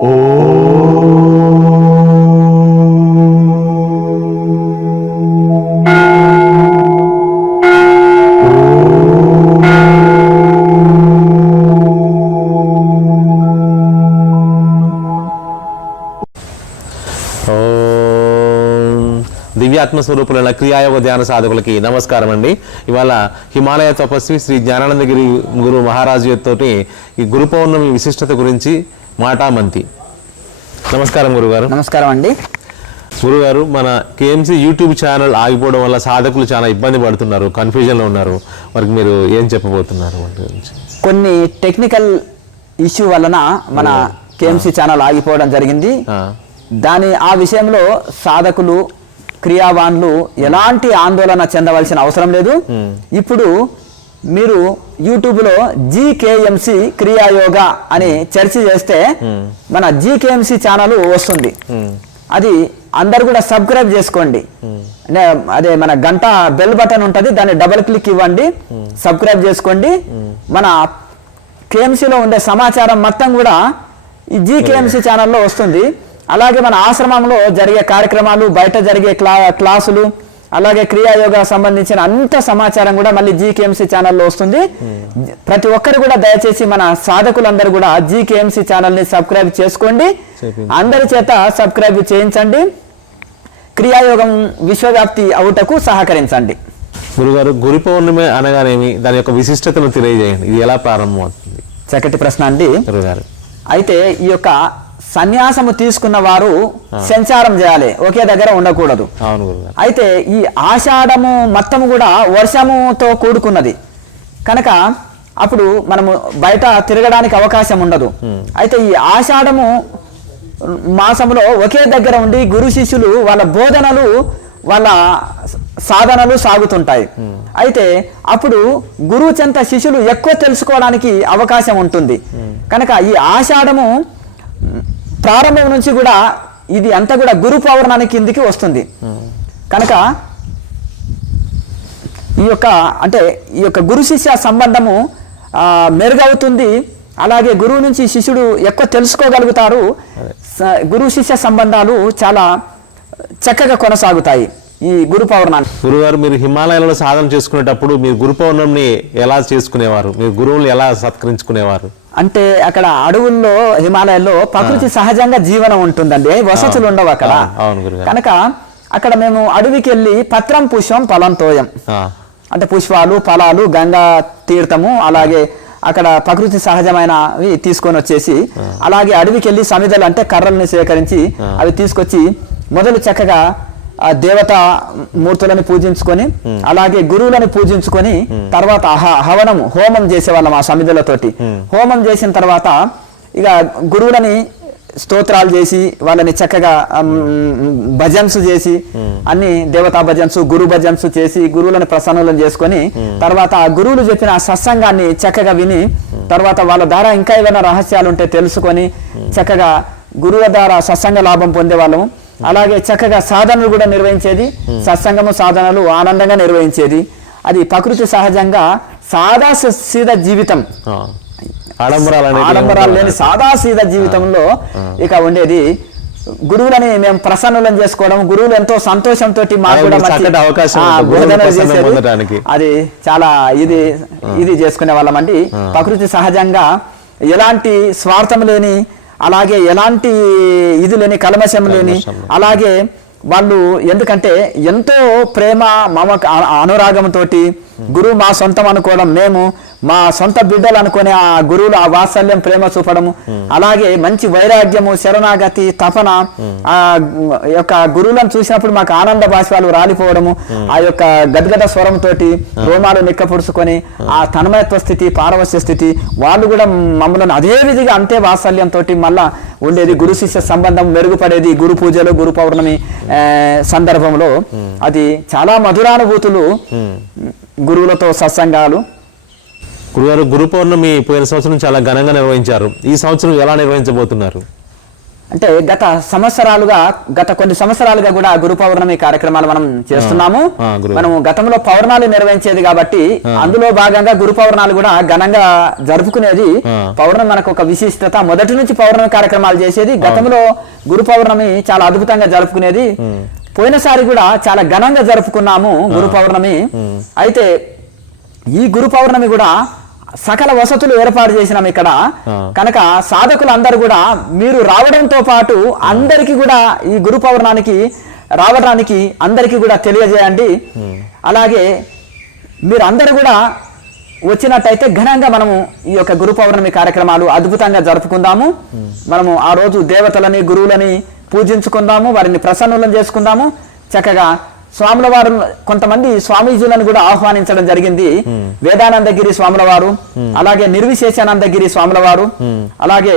ఓం. స్వరూపులైన క్రియాయోగ ధ్యాన సాధకులకి నమస్కారం అండి ఇవాళ హిమాలయ తపస్వి శ్రీ జ్ఞానానందగిరి గురు మహారాజు తోటి ఈ గురు పౌర్ణమి విశిష్టత గురించి మాటామంతి. నమస్కారం గురుగారు. నమస్కారం అండి. గురుగారు మన కేఎంసీ యూట్యూబ్ ఛానల్ ఆగిపోవడం వల్ల సాధకులు చాలా ఇబ్బంది పడుతున్నారు కన్ఫ్యూజన్లో ఉన్నారు. వారికి మీరు ఏం చెప్పబోతున్నారు కొన్ని టెక్నికల్ ఇష్యూ వలన మన కేఎంసీ ఛానల్ ఆగిపోవడం జరిగింది. దాని ఆ విషయంలో సాధకులు క్రియావాన్లు ఎలాంటి ఆందోళన చెందవలసిన అవసరం లేదు. ఇప్పుడు మీరు యూట్యూబ్లో జీకేఎంసి క్రియాయోగ అని చర్చ చేస్తే మన జీకేఎంసి ఛానల్ వస్తుంది. అది అందరు కూడా సబ్స్క్రైబ్ చేసుకోండి. అదే మన గంట బెల్ బటన్ ఉంటుంది దాన్ని డబుల్ క్లిక్ ఇవ్వండి సబ్స్క్రైబ్ చేసుకోండి. మన కేఎంసీలో ఉండే సమాచారం మొత్తం కూడా ఈ జీకేఎంసీ ఛానల్లో వస్తుంది. అలాగే మన ఆశ్రమంలో జరిగే కార్యక్రమాలు బయట జరిగే క్లా క్లాసులు అలాగే క్రియాయోగా సంబంధించిన అంత సమాచారం కూడా మళ్ళీ జీకేఎంసీ ఛానల్లో వస్తుంది. ప్రతి ఒక్కరు కూడా దయచేసి మన సాధకులందరూ కూడా జీకేఎంసీ ఛానల్ని సబ్స్క్రైబ్ చేసుకోండి. అందరి చేత సబ్స్క్రైబ్ చేయించండి. క్రియాయోగం విశ్వవ్యాప్తి అవుటకు సహకరించండి. గురుగారు గురు పౌర్ణమి అనగానేమి? దాని యొక్క విశిష్టతను తెలియజేయండి. ఇది ఎలా ప్రారంభమవుతుంది? చక్కటి ప్రశ్న అండి. గురుగారు. అయితే ఈ యొక్క సన్యాసము తీసుకున్న వారు సంచారం చేయాలి. ఒకే దగ్గర ఉండకూడదు. అయితే ఈ ఆషాఢము మొత్తము కూడా వర్షముతో కూడుకున్నది. కనుక అప్పుడు మనము బయట తిరగడానికి అవకాశం ఉండదు. అయితే ఈ ఆషాఢము మాసములో ఒకే దగ్గర ఉండి గురు శిష్యులు వాళ్ళ బోధనలు వాళ్ళ సాధనలు సాగుతుంటాయి. అయితే అప్పుడు గురువు చెంత శిష్యులు ఎక్కువ తెలుసుకోవడానికి అవకాశం ఉంటుంది. కనుక ఈ ఆషాఢము ప్రారంభం నుంచి కూడా ఇది అంతా కూడా గురు పౌర్ణాని కిందికి వస్తుంది. కనుక ఈ యొక్క అంటే ఈ యొక్క గురు శిష్య సంబంధము మెరుగవుతుంది. అలాగే గురువు నుంచి శిష్యుడు ఎక్కువ తెలుసుకోగలుగుతారు. గురు శిష్య సంబంధాలు చాలా చక్కగా కొనసాగుతాయి ఈ గురు పౌర్ణాన్ని. గురుగారు మీరు హిమాలయాలలో సాధన చేసుకునేటప్పుడు మీరు గురు పౌర్ణమిని ఎలా చేసుకునేవారు? మీరు గురువులు ఎలా సత్కరించుకునేవారు? అంటే అక్కడ అడవుల్లో హిమాలయాల్లో ప్రకృతి సహజంగా జీవనం ఉంటుందండి. వసతులు ఉండవు అక్కడ. కనుక అక్కడ మేము అడవికి వెళ్ళి పత్రం పుష్పం ఫలం తోయం. అంటే పుష్పాలు ఫలాలు గంగా తీర్థము అలాగే అక్కడ ప్రకృతి సహజమైనవి తీసుకొని వచ్చేసి అలాగే అడవికి వెళ్ళి సమిధలు అంటే కర్రల్ని సేకరించి అవి తీసుకొచ్చి మొదలు చక్కగా ఆ దేవత మూర్తులని పూజించుకొని అలాగే గురువులని పూజించుకొని తర్వాత హవనం హోమం చేసేవాళ్ళం ఆ సమిధులతోటి హోమం చేసిన తర్వాత ఇక గురువులని స్తోత్రాలు చేసి వాళ్ళని చక్కగా భజన్స్ చేసి అన్ని దేవతా భజన్స్ గురు భజన్స్ చేసి గురువులను ప్రసన్నులను చేసుకొని తర్వాత ఆ గురువులు చెప్పిన ఆ సత్సంగాన్ని చక్కగా విని తర్వాత వాళ్ళ ద్వారా ఇంకా ఏమైనా రహస్యాలు ఉంటే తెలుసుకొని చక్కగా గురువుల ద్వారా సత్సంగ లాభం పొందేవాళ్ళము. అలాగే చక్కగా సాధనలు కూడా నిర్వహించేది సత్సంగము సాధనలు ఆనందంగా నిర్వహించేది. అది ప్రకృతి సహజంగా సాదా సీద జీవితం. ఆడంబరాలు లేని సాదా సీదా జీవితంలో ఇక ఉండేది. గురువులని మేము ప్రసన్నులను చేసుకోవడం గురువులు ఎంతో సంతోషంతో మాకు అవకాశం. అది చాలా ఇది ఇది చేసుకునే వాళ్ళమండి ప్రకృతి సహజంగా ఎలాంటి స్వార్థం లేని అలాగే ఎలాంటి ఇది లేని కల్మషం లేని. అలాగే వాళ్ళు ఎందుకంటే ఎంతో ప్రేమ మమ అనురాగంతో గురువు మా సొంతం అనుకోవడం మేము మా సొంత బిడ్డలు అనుకునే ఆ గురువులు ఆ వాత్సల్యం ప్రేమ చూపడము. అలాగే మంచి వైరాగ్యము శరణాగతి తపన ఆ యొక్క గురువులను చూసినప్పుడు మాకు ఆనంద భాష్యాలు రాలిపోవడము. ఆ యొక్క గద్గద స్వరంతో రోమాలు నిక్కపొడుచుకొని ఆ తన్మయత్వ స్థితి పారవస్య స్థితి వాళ్ళు కూడా మమ్మల్ని అదే విధిగా అంతే వాత్సల్యంతో మళ్ళా ఉండేది. గురు శిష్య సంబంధం మెరుగుపడేది గురు పూజలు గురు పౌర్ణమి ఆ, సందర్భంలో. అది చాలా మధురానుభూతులు. గురువులతో సత్సంగాలు. గురుగారు గురు పౌర్ణమి పోయిన సంవత్సరం చాలా ఘనంగా నిర్వహించారు. ఈ సంవత్సరం ఎలా నిర్వహించబోతున్నారు? అంటే గత సంవత్సరాలుగా గత కొన్ని సంవత్సరాలుగా కూడా గురు పౌర్ణమి కార్యక్రమాలు మనం చేస్తున్నాము. మనం గతంలో పౌర్ణాలు నిర్వహించేది కాబట్టి అందులో భాగంగా గురు పౌర్ణాలు కూడా ఘనంగా జరుపుకునేది. పౌర్ణమి మనకు ఒక విశిష్టత. మొదటి నుంచి పౌర్ణమి కార్యక్రమాలు చేసేది గతంలో గురు పౌర్ణమి చాలా అద్భుతంగా జరుపుకునేది. పోయినసారి కూడా చాలా ఘనంగా జరుపుకున్నాము గురు పౌర్ణమి. అయితే ఈ గురు పౌర్ణమి కూడా సకల వసతులు ఏర్పాటు చేసినాం ఇక్కడ. కనుక సాధకులు అందరూ కూడా మీరు రావడంతో పాటు అందరికీ కూడా ఈ గురు పౌర్ణానికి రావడానికి అందరికీ కూడా తెలియజేయండి. అలాగే మీరు అందరూ కూడా వచ్చినట్టయితే ఘనంగా మనము ఈ యొక్క గురు పౌర్ణమి కార్యక్రమాలు అద్భుతంగా జరుపుకుందాము. మనము ఆ రోజు దేవతలని గురువులని పూజించుకుందాము వారిని ప్రసన్నులను చేసుకుందాము. చక్కగా స్వాముల వారు కొంతమంది స్వామీజీలను కూడా ఆహ్వానించడం జరిగింది. వేదానందగిరి స్వాముల వారు అలాగే నిర్విశేషానందగిరి స్వాముల వారు అలాగే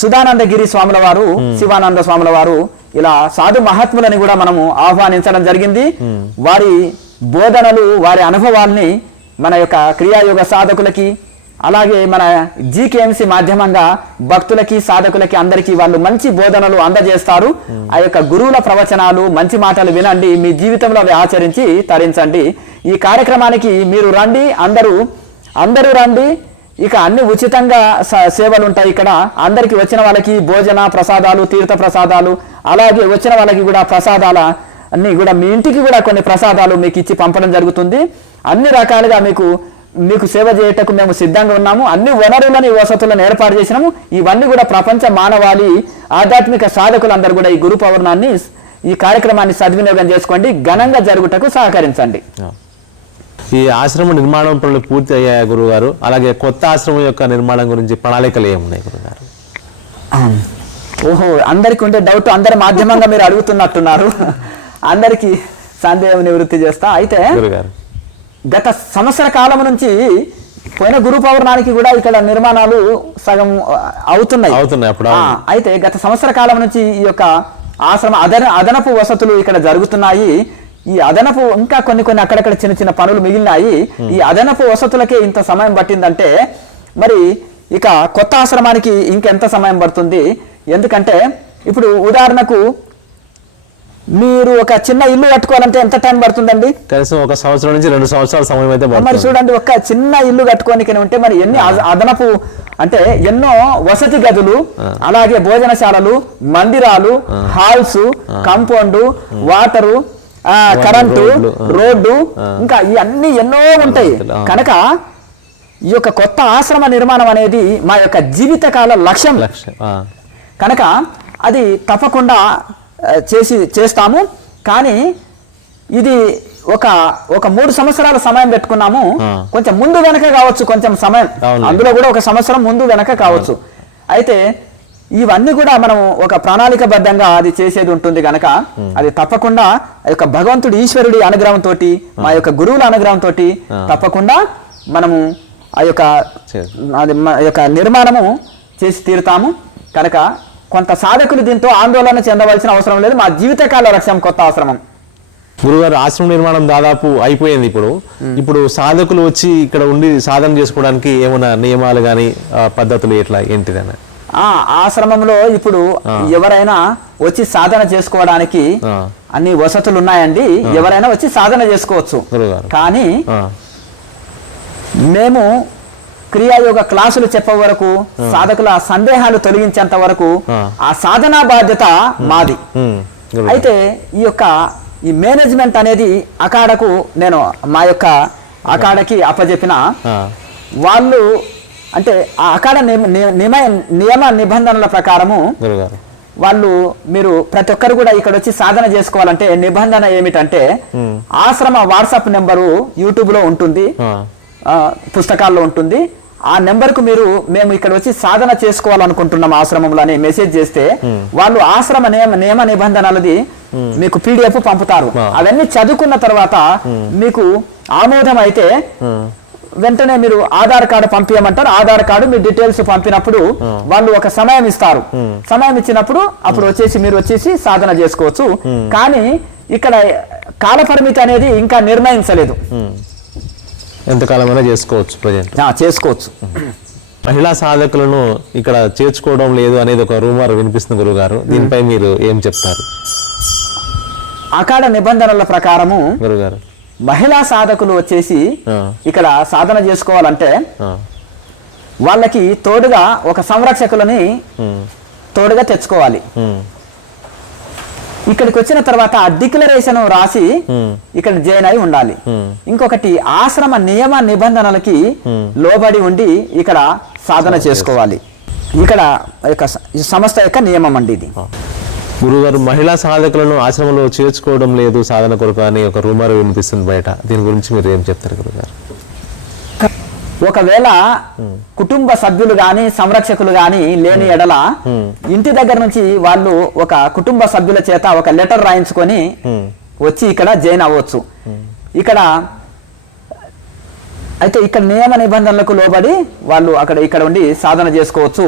సుధానందగిరి స్వాముల వారు శివానంద స్వాముల వారు ఇలా సాధు మహాత్ములని కూడా మనము ఆహ్వానించడం జరిగింది. వారి బోధనలు వారి అనుభవాల్ని మన యొక్క క్రియాయోగ సాధకులకి అలాగే మన జీకేఎంసీ మాధ్యమంగా భక్తులకి సాధకులకి అందరికీ వాళ్ళు మంచి బోధనలు అందజేస్తారు. ఆ యొక్క గురువుల ప్రవచనాలు మంచి మాటలు వినండి మీ జీవితంలో అవి ఆచరించి తరించండి. ఈ కార్యక్రమానికి మీరు రండి అందరూ అందరూ రండి. ఇక అన్ని ఉచితంగా సేవలు ఉంటాయి ఇక్కడ. అందరికి వచ్చిన వాళ్ళకి భోజన ప్రసాదాలు తీర్థ ప్రసాదాలు అలాగే వచ్చిన వాళ్ళకి కూడా ప్రసాదాల అన్ని కూడా మీ ఇంటికి కూడా కొన్ని ప్రసాదాలు మీకు ఇచ్చి పంపడం జరుగుతుంది. అన్ని రకాలుగా మీకు మీకు సేవ చేయటకు మేము సిద్ధంగా ఉన్నాము. అన్ని వనరులని వసతులను ఏర్పాటు చేసినాము. ఇవన్నీ కూడా ప్రపంచ మానవాళి ఆధ్యాత్మిక సాధకులందరూ కూడా ఈ గురు పౌర్ణాన్ని ఈ కార్యక్రమాన్ని సద్వినియోగం చేసుకోండి. ఘనంగా జరుగుటకు సహకరించండి. ఈ ఆశ్రమ నిర్మాణం పనులు పూర్తి అయ్యాయి గురుగారు? అలాగే కొత్త ఆశ్రమం యొక్క నిర్మాణం గురించి ప్రణాళికలు ఏమున్నాయి గురుగారు? ఓహో అందరికి ఉండే డౌట్ అందరి మాధ్యమంగా మీరు అడుగుతున్నట్టున్నారు. అందరికి సందేహం నివృత్తి చేస్తా. అయితే గురుగారు. గత సంవత్సర కాలం నుంచి పోయిన గురు పౌర్ణానికి కూడా ఇక్కడ నిర్మాణాలు సగం అవుతున్నాయి. అవుతున్నాయి అప్పుడు అయితే గత సంవత్సర కాలం నుంచి ఈ యొక్క ఆశ్రమ అదన అదనపు వసతులు ఇక్కడ జరుగుతున్నాయి. ఈ అదనపు ఇంకా కొన్ని కొన్ని అక్కడక్కడ చిన్న చిన్న పనులు మిగిలినాయి. ఈ అదనపు వసతులకే ఇంత సమయం పట్టిందంటే మరి ఇక కొత్త ఆశ్రమానికి ఇంకెంత సమయం పడుతుంది? ఎందుకంటే ఇప్పుడు ఉదాహరణకు మీరు ఒక చిన్న ఇల్లు కట్టుకోవాలంటే ఎంత టైం పడుతుందండి? కనీసం ఒక సంవత్సరం నుంచి రెండు సంవత్సరాల సమయం అయితే మరి చూడండి ఒక చిన్న ఇల్లు కట్టుకోనికి ఉంటే మరి ఎన్ని అద- అదనపు అంటే ఎన్నో వసతి గదులు అలాగే భోజనశాలలు మందిరాలు halls compound water current. Road ఇంకా ఇవన్నీ ఎన్నో ఉంటాయి. కనుక ఈ యొక్క కొత్త ఆశ్రమ నిర్మాణం అనేది మా యొక్క జీవితకాల లక్ష్యం. కనుక అది తప్పకుండా చేసి చేస్తాము. కానీ ఇది ఒక ఒక మూడు సంవత్సరాల సమయం పెట్టుకున్నాము. కొంచెం ముందు వెనక కావచ్చు కొంచెం సమయం. అందులో కూడా ఒక సంవత్సరం ముందు వెనక కావచ్చు. అయితే ఇవన్నీ కూడా మనం ఒక ప్రణాళికబద్ధంగా అది చేసేది ఉంటుంది గనక అది తప్పకుండా యొక్క భగవంతుడి ఈశ్వరుడి అనుగ్రహంతో మా యొక్క గురువుల అనుగ్రహంతో తప్పకుండా మనము ఆ యొక్క. అది యొక్క నిర్మాణము చేసి తీరుతాము. కనుక కొంత సాధకులు దీంతో ఆందోళన చెందవలసిన అవసరం లేదు. మా జీవితకాల లక్ష్యం కొత్త ఆశ్రమం. గురుగారు ఆశ్రమ నిర్మాణం దాదాపు అయిపోయింది ఇప్పుడు. ఇప్పుడు సాధకులు వచ్చి ఇక్కడ ఉండి సాధన చేసుకోవడానికి ఏమైనా నియమాలు కానీ పద్ధతులు ఎట్లా ఏంటిదని ఆ ఆశ్రమంలో ఇప్పుడు ఎవరైనా వచ్చి సాధన చేసుకోవడానికి. అన్ని వసతులు ఉన్నాయండి ఎవరైనా వచ్చి సాధన చేసుకోవచ్చు. కానీ మేము క్రియాయోగ క్లాసులు చెప్పే వరకు సాధకుల సందేహాలు తొలగించేంత వరకు ఆ. సాధనా బాధ్యత మాది. అయితే ఈ యొక్క ఈ మేనేజ్మెంట్ అనేది అకాడకు నేను మా యొక్క అకాడకి అప్పచెప్పిన ఆ, వాళ్ళు అంటే ఆ అకాడ నియమ నియమ నిబంధనల ప్రకారము వాళ్ళు మీరు ప్రతి ఒక్కరు కూడా ఇక్కడ వచ్చి సాధన చేసుకోవాలంటే నిబంధన ఏమిటంటే ఆశ్రమ వాట్సాప్ నెంబరు యూట్యూబ్లో ఉంటుంది పుస్తకాల్లో ఉంటుంది. ఆ నెంబర్కు మీరు మేము ఇక్కడ వచ్చి సాధన చేసుకోవాలనుకుంటున్నాం ఆశ్రమంలో అని మెసేజ్ చేస్తే వాళ్ళు ఆశ్రమ నియమ నియమ నిబంధనలది మీకు పీడిఎఫ్ పంపుతారు. అవన్నీ చదువుకున్న తర్వాత మీకు ఆమోదం అయితే వెంటనే మీరు ఆధార్ కార్డు పంపించమంటారు ఆధార్ కార్డు మీ డీటెయిల్స్ పంపినప్పుడు వాళ్ళు ఒక సమయం ఇస్తారు. సమయం ఇచ్చినప్పుడు అప్పుడు వచ్చేసి మీరు వచ్చేసి సాధన చేసుకోవచ్చు. కానీ ఇక్కడ కాల పరిమితి అనేది ఇంకా నిర్ణయించలేదు. ఎంతకాలమైనా చేసుకోవచ్చు ప్రజెంట్. చేసుకోవచ్చు. మహిళా సాధకులను ఇక్కడ చేర్చుకోవడం లేదు అనేది ఒక రూమర్ వినిపిస్తుంది గురుగారు దీనిపై మీరు ఏం చెప్తారు? అకాడ నిబంధనల ప్రకారము గురుగారు మహిళా సాధకులు వచ్చేసి ఇక్కడ సాధన చేసుకోవాలంటే వాళ్ళకి తోడుగా ఒక సంరక్షకులని తోడుగా తెచ్చుకోవాలి. ఇక్కడికి వచ్చిన తర్వాత డిక్లరేషన్ రాసి ఇక్కడ జాయిన్ అయి ఉండాలి. ఇంకొకటి ఆశ్రమ నియమ నిబంధనలకి లోబడి ఉండి ఇక్కడ సాధన చేసుకోవాలి. ఇక్కడ యొక్క సంస్థ యొక్క నియమం అండి ఇది. గురుగారు మహిళా సాధకులను ఆశ్రమంలో చేర్చుకోవడం లేదు సాధన కొరకు అని ఒక రూమర్ వినిపిస్తుంది బయట. దీని గురించి మీరు ఏం చెప్తారు గురుగారు? ఒకవేళ కుటుంబ సభ్యులు గాని సంరక్షకులు గాని లేని ఎడల ఇంటి దగ్గర నుంచి వాళ్ళు ఒక కుటుంబ సభ్యుల చేత ఒక లెటర్ రాయించుకొని వచ్చి ఇక్కడ జాయిన్ అవ్వచ్చు. ఇక్కడ అయితే ఇక్కడ నియమ నిబంధనలకు లోబడి వాళ్ళు అక్కడ ఇక్కడ ఉండి సాధన చేసుకోవచ్చు.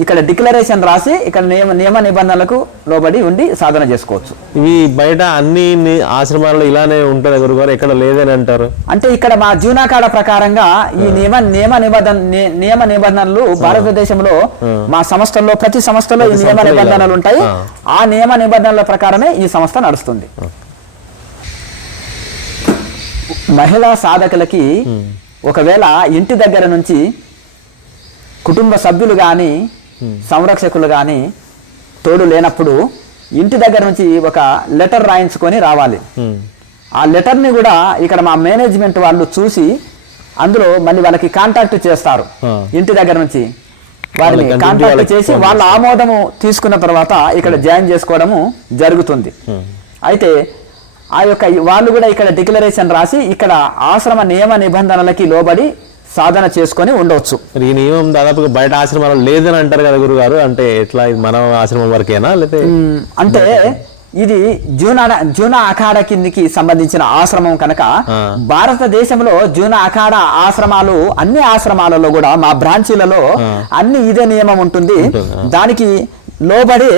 ఇక్కడ డిక్లరేషన్ రాసి ఇక్కడ నియమ నియమ నిబంధనలకు లోబడి ఉండి సాధన చేసుకోవచ్చు. ఇవి బయట అన్ని ఆశ్రమాల్లో ఇలానే ఉంటుంది గురుగారు ఎక్కడ లేదని అంటారు? అంటే ఇక్కడ మా జీవనాకాడ ప్రకారంగా ఈ నియమ నియమ నిబంధన నియమ నిబంధనలు భారతదేశంలో మా సంస్థల్లో ప్రతి సంస్థలో ఈ నియమ నిబంధనలు ఉంటాయి. ఆ. ఆ నియమ నిబంధనల ప్రకారమే ఈ సంస్థ నడుస్తుంది. మహిళా సాధకులకి ఒకవేళ ఇంటి దగ్గర నుంచి కుటుంబ సభ్యులు కానీ సంరక్షకులు కానీ తోడు లేనప్పుడు ఇంటి దగ్గర నుంచి ఒక లెటర్ రాయించుకొని రావాలి. ఆ లెటర్ని కూడా ఇక్కడ మా మేనేజ్మెంట్ వాళ్ళు చూసి అందులో మళ్ళీ వాళ్ళకి కాంటాక్ట్ చేస్తారు. ఇంటి దగ్గర నుంచి వారిని కాంటాక్ట్ చేసి వాళ్ళ ఆమోదము తీసుకున్న తర్వాత ఇక్కడ జాయిన్ చేసుకోవడము జరుగుతుంది. అయితే ఆ యొక్క వాళ్ళు కూడా ఇక్కడ డిక్లరేషన్ రాసి ఇక్కడ ఆశ్రమ నియమ నిబంధనలకి లోబడి సాధన చేసుకొని ఉండవచ్చు. ఈ నియమం దాదాపుగా బయట ఆశ్రమాలు లేదని అంటారు కదా గురుగారు. అంటే ఎట్లా ఇది మన ఆశ్రమం వరకేనా? లేకపోతే అంటే ఇది జూనా జూనా అఖాడ కిందికి సంబంధించిన ఆశ్రమం కనుక. భారతదేశంలో జూనా అఖాడ ఆశ్రమాలు అన్ని ఆశ్రమాలలో కూడా మా బ్రాంచీలలో అన్ని ఇదే నియమం ఉంటుంది. దానికి లోబడి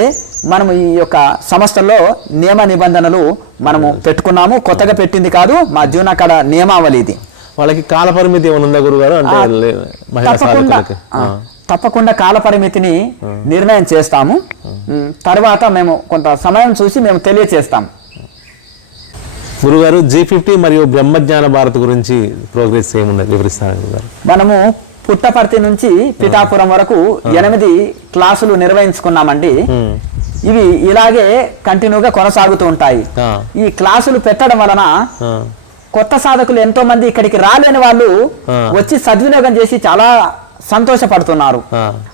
మనం ఈ యొక్క సంస్థల్లో నియమ నిబంధనలు మనము పెట్టుకున్నాము. కొత్తగా పెట్టింది కాదు మా జూనా అఖాడ నియమావళి ఇది. వాళ్ళకి కాల పరిమితి ఏమైనా ఉందా గురుగారు? అంటే తప్పకుండా సాధకులకి. ఆ, తప్పకుండా కాల పరిమితిని నిర్ణయం చేస్తాము. తర్వాత మేము కొంత సమయం చూసి మేము తెలియచేస్తాం. గురుగారు జీ ఫిఫ్టీ మరియు బ్రహ్మజ్ఞాన భారత్ గురించి ప్రోగ్రెస్ ఏమున్నది? వివరిస్తారు గురుగారు? మనము పుట్టపర్తి నుంచి పిఠాపురం వరకు ఎనిమిది క్లాసులు నిర్వహించుకున్నామండి. ఇవి ఇలాగే కంటిన్యూగా కొనసాగుతూ ఉంటాయి. ఈ క్లాసులు పెట్టడం వలన కొత్త సాధకులు ఎంతో మంది ఇక్కడికి రాలేని వాళ్ళు. వచ్చి సద్వినియోగం చేసి చాలా సంతోషపడుతున్నారు.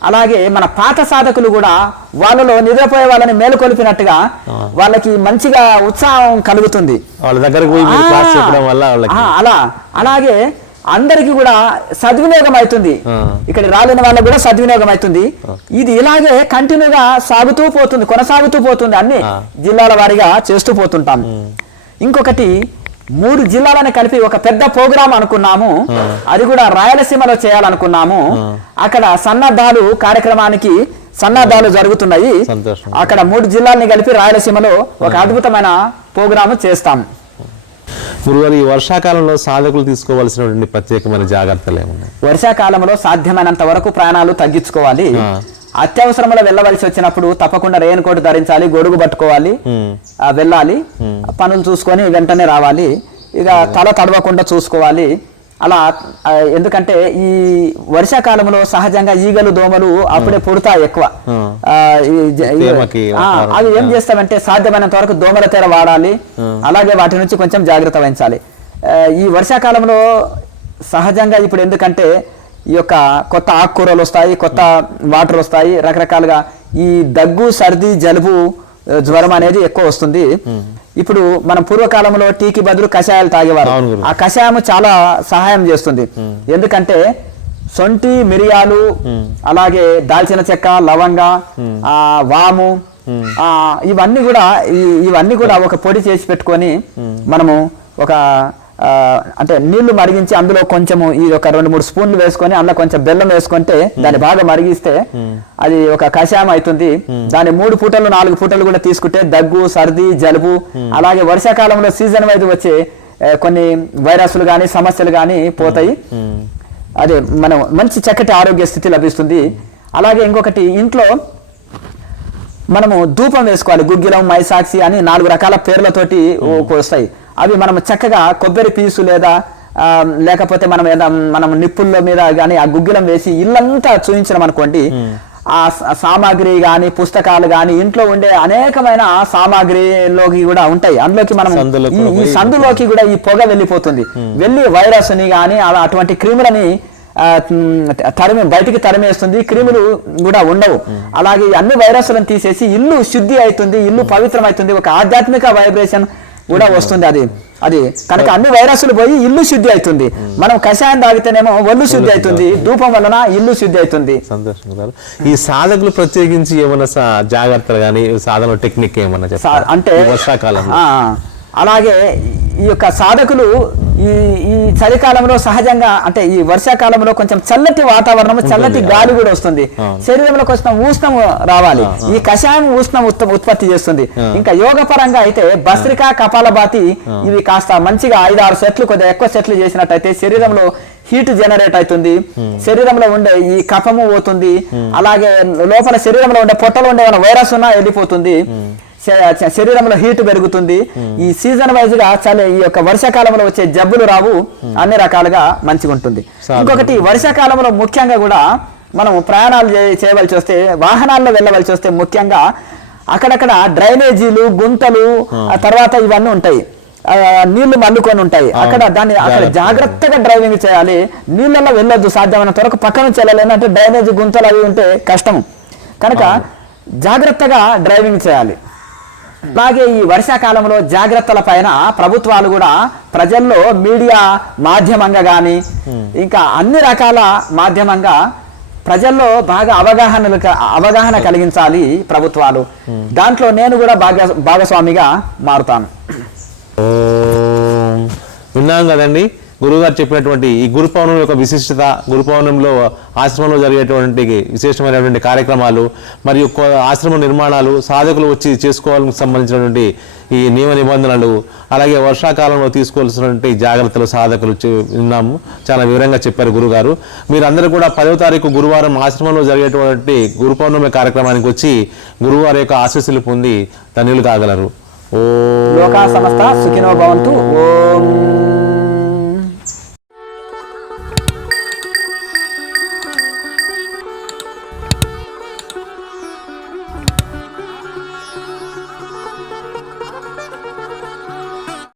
అలాగే మన పాత సాధకులు కూడా వాళ్ళలో నిద్రపోయే వాళ్ళని మేలుకొల్పినట్టుగా వాళ్ళకి మంచిగా ఉత్సాహం కలుగుతుంది. వాళ్ళ దగ్గరకు అలా. అలాగే అందరికి కూడా సద్వినియోగం అవుతుంది. ఇక్కడ రాలేని వాళ్ళకి కూడా సద్వినియోగం అవుతుంది. ఇది ఇలాగే కంటిన్యూగా సాగుతూ పోతుంది కొనసాగుతూ పోతుంది అన్ని. జిల్లాల వారీగా చేస్తూ పోతుంటాం. ఇంకొకటి మూడు జిల్లాలను కలిపి ఒక పెద్ద ప్రోగ్రాం అనుకున్నాము. అది కూడా రాయలసీమలో చేయాలనుకున్నాము. అక్కడ సన్నద్ధాలు కార్యక్రమానికి సన్నద్ధాలు జరుగుతున్నాయి. అక్కడ మూడు జిల్లాలని కలిపి రాయలసీమలో ఒక అద్భుతమైన ప్రోగ్రాము చేస్తాం. గురుగారు ఈ వర్షాకాలంలో సాధకులు తీసుకోవాల్సినటువంటి ప్రత్యేకమైన జాగ్రత్తలు ఏమున్నాయి? వర్షాకాలంలో సాధ్యమైనంత వరకు ప్రాణాలు తగ్గించుకోవాలి. అత్యవసరంలో వెళ్ళవలసి వచ్చినప్పుడు తప్పకుండా రెయిన్ కోట్ ధరించాలి గొడుగు పట్టుకోవాలి వెళ్ళాలి పనులు చూసుకొని వెంటనే రావాలి. ఇక తల తడవకుండా చూసుకోవాలి. అలా ఎందుకంటే ఈ వర్షాకాలంలో సహజంగా ఈగలు దోమలు అప్పుడే పుడతాయి ఎక్కువ. అవి ఏం చేస్తామంటే సాధ్యమైనంత వరకు దోమల తెర వాడాలి. అలాగే వాటి నుంచి కొంచెం జాగ్రత్త వహించాలి. ఈ వర్షాకాలంలో సహజంగా ఇప్పుడు ఎందుకంటే ఈ యొక్క కొత్త ఆకుకూరలు వస్తాయి కొత్త వాటర్ వస్తాయి రకరకాలుగా ఈ దగ్గు సర్ది జలుబు జ్వరం అనేది ఎక్కువ వస్తుంది. ఇప్పుడు మనం పూర్వకాలంలో టీకి బదులు కషాయాలు తాగేవారు. ఆ కషాయం చాలా సహాయం చేస్తుంది. ఎందుకంటే సొంటి మిరియాలు అలాగే దాల్చిన చెక్క లవంగ ఆ వాము ఆ ఇవన్నీ కూడా ఇవన్నీ కూడా ఒక పొడి చేసి పెట్టుకొని మనము ఒక అంటే నీళ్ళు మరిగించి అందులో కొంచెము ఈ ఒక రెండు మూడు స్పూన్లు వేసుకొని అందులో కొంచెం బెల్లం వేసుకుంటే దాన్ని బాగా మరిగిస్తే అది ఒక కషాయం అవుతుంది. దాని మూడు పూటలు నాలుగు పూటలు కూడా తీసుకుంటే దగ్గు సర్ది జలుబు అలాగే వర్షాకాలంలో సీజన్ వైజ్ వచ్చే కొన్ని వైరస్లు కానీ సమస్యలు కానీ పోతాయి. అదే మనం మంచి చక్కటి ఆరోగ్య స్థితి లభిస్తుంది. అలాగే ఇంకొకటి ఇంట్లో మనము ధూపం వేసుకోవాలి. గుగ్గిలం మైసాక్షి అని నాలుగు రకాల పేర్లతోటి వస్తాయి. అవి మనం చక్కగా కొబ్బరి పీసు లేదా లేకపోతే మనం ఏదా మనం నిప్పుల మీద కానీ ఆ గుగ్గిలం వేసి ఇల్లంతా చూయించడం అనుకోండి ఆ సామాగ్రి కానీ పుస్తకాలు కానీ ఇంట్లో ఉండే అనేకమైన సామాగ్రిలోకి కూడా ఉంటాయి. అందులోకి మనం ఈ- సందులోకి కూడా ఈ పొగ వెళ్ళిపోతుంది. వెళ్ళి వైరస్ని కానీ అలా అటువంటి క్రిములని తరిమి బయటికి తరిమేస్తుంది క్రిములు కూడా ఉండవు. అలాగే అన్ని వైరస్లను తీసేసి ఇల్లు శుద్ధి అవుతుంది ఇల్లు పవిత్రం అవుతుంది ఒక ఆధ్యాత్మిక వైబ్రేషన్ కూడా వస్తుంది అది. అది కనుక అన్ని వైరస్లు పోయి ఇల్లు శుద్ధి అవుతుంది. మనం కషాయం తాగితేనేమో ఒళ్ళు శుద్ధి అవుతుంది ధూపం వలన ఇల్లు శుద్ధి అవుతుంది. సంతోషం ఈ సాధకులు ప్రత్యేకించి ఏమైనా జాగ్రత్తలు కానీ సాధన టెక్నిక్ ఏమన్నా అంటే ఆ, అలాగే ఈ యొక్క సాధకులు ఈ ఈ చలికాలంలో సహజంగా అంటే ఈ వర్షాకాలంలో కొంచెం చల్లటి వాతావరణం చల్లటి గాలి కూడా వస్తుంది. శరీరంలో కొంచెం ఉష్ణం రావాలి. ఈ కషాయం ఉష్ణం ఉత్పత్తి చేస్తుంది. ఇంకా యోగ పరంగా అయితే భస్త్రిక కపాలభాతి ఇవి కాస్త మంచిగా ఐదు ఆరు సెట్లు కొద్దిగా ఎక్కువ సెట్లు చేసినట్టయితే శరీరంలో హీట్ జనరేట్ అవుతుంది. శరీరంలో ఉండే ఈ కఫము పోతుంది. అలాగే లోపల శరీరంలో ఉండే పొట్టలో ఉండే వైరస్ ఉన్నా వెళ్ళిపోతుంది. శరీరంలో హీట్ పెరుగుతుంది. ఈ సీజన్ వైజ్గా చలి ఈ యొక్క వర్షాకాలంలో వచ్చే జబ్బులు రావు. అన్ని రకాలుగా మంచిగా ఉంటుంది. ఇంకొకటి వర్షాకాలంలో ముఖ్యంగా కూడా మనం ప్రయాణాలు చేయవలసి వస్తే వాహనాల్లో వెళ్ళవలసి వస్తే ముఖ్యంగా అక్కడక్కడ డ్రైనేజీలు గుంతలు ఆ. తర్వాత ఇవన్నీ ఉంటాయి. నీళ్ళు మల్లుకొని ఉంటాయి. అక్కడ దాన్ని అక్కడ జాగ్రత్తగా. డ్రైవింగ్ చేయాలి. నీళ్ళల్లో వెళ్ళొద్దు సాధ్యమైన త్వరకు పక్క నుంచి వెళ్ళాలి. అంటే డ్రైనేజ్ గుంతలు అవి ఉంటే కష్టం. కనుక జాగ్రత్తగా డ్రైవింగ్ చేయాలి. అలాగే ఈ వర్షాకాలంలో జాగ్రత్తల పైన ప్రభుత్వాలు కూడా ప్రజల్లో మీడియా మాధ్యమంగా కానీ ఇంకా అన్ని రకాల మాధ్యమంగా ప్రజల్లో బాగా అవగాహన అవగాహన కలిగించాలి ప్రభుత్వాలు. దాంట్లో నేను కూడా భాగ భాగస్వామిగా మారుతాను. విన్నాం కదండి? గురువుగారు చెప్పినటువంటి ఈ గురు పౌర్ణమి యొక్క విశిష్టత గురు పౌర్ణమిలో ఆశ్రమంలో జరిగేటువంటి విశేషమైనటువంటి కార్యక్రమాలు మరియు ఆశ్రమ నిర్మాణాలు సాధకులు వచ్చి చేసుకోవాలని సంబంధించినటువంటి ఈ నియమ నిబంధనలు అలాగే వర్షాకాలంలో తీసుకోవాల్సినటువంటి జాగ్రత్తలు సాధకులు విన్నాము చాలా వివరంగా చెప్పారు గురుగారు మీరందరూ కూడా పదవ తారీఖు గురువారం ఆశ్రమంలో జరిగేటువంటి గురు పౌర్ణమి కార్యక్రమానికి వచ్చి గురువారి యొక్క ఆశీస్సులు పొంది ధన్యులు కాగలరు. ఓ లోకా సమస్త సుఖినో భవంతు. ఓం